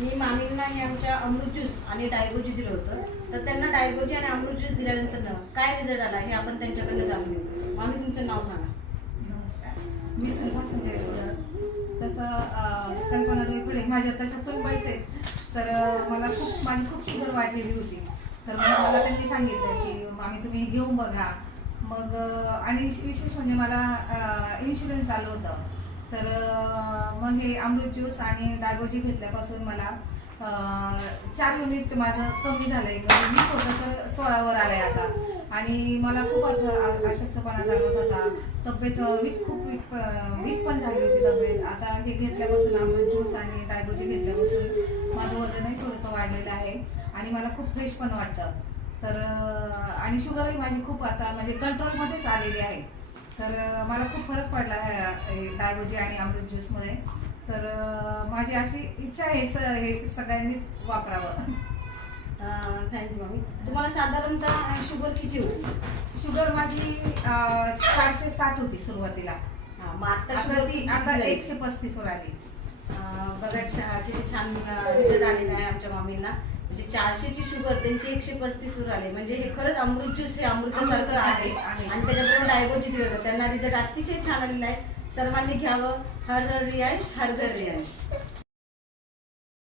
मी मामींना हे आमच्या अमृत ज्यूस आणि डायगोजी दिलं होतं, तर त्यांना डायगोजी आणि अमृत ज्यूस दिल्यानंतर काय रिझल्ट आला हे आपण त्यांच्याकडनं जाणून घेऊ. मामी, तुमचं नाव सांगा. नमस्कार, मी सुलभा संजय बोलत. तसं कल्पना पुढे माझ्या तशा सुनबाईच आहेत. तर माझी खूप शुगर वाढलेली होती. तर मला त्यांनी सांगितलं की मामी तुम्ही घेऊन बघा. मग आणि विशेष म्हणजे मला इन्शुरन्स चालू होतं. तर मग हे अमृत ज्यूस आणि डायगोजी घेतल्यापासून मला 4 युनिट माझं कमी झालंय. मी स्वतः 16वर आलंय आता. आणि मला खूप अशक्तपणा जाणवत होता. तब्येत वीक पण झाली होती तब्येत. आता हे घेतल्यापासून अमृत ज्यूस आणि डायगोजी घेतल्यापासून माझं वजनही थोडंसं वाढलेलं आहे आणि मला खूप फ्रेश पण वाटतं. तर आणि शुगरही माझी खूप आता म्हणजे कंट्रोलमध्येच आलेली आहे. तर मला खूप फरक पडला डायगोजी आणि अमृत ज्यूसमध्ये. तर माझी अशी इच्छा आहे हे सगळ्यांनीच वापरावं. थँक्यू मामी. तुम्हाला साधारणतः शुगर किती होती? शुगर माझी 460 होती सुरुवातीला. मग आता 135 वर आली. बघा किती छान रिझल्ट आलेला आहे आमच्या मामींना. म्हणजे 400ची शुगर त्यांची 135 वर आले. म्हणजे हे खरंच अमृत ज्यूस हे अमृतासारखं आहे. आणि त्याच्याबरोबर डायगोजी दिलं होतं, त्यांना रिझल्ट अतिशय छान आलेला आहे. सर्वांनी घ्यावं. हर रियांश हर घर रियांश.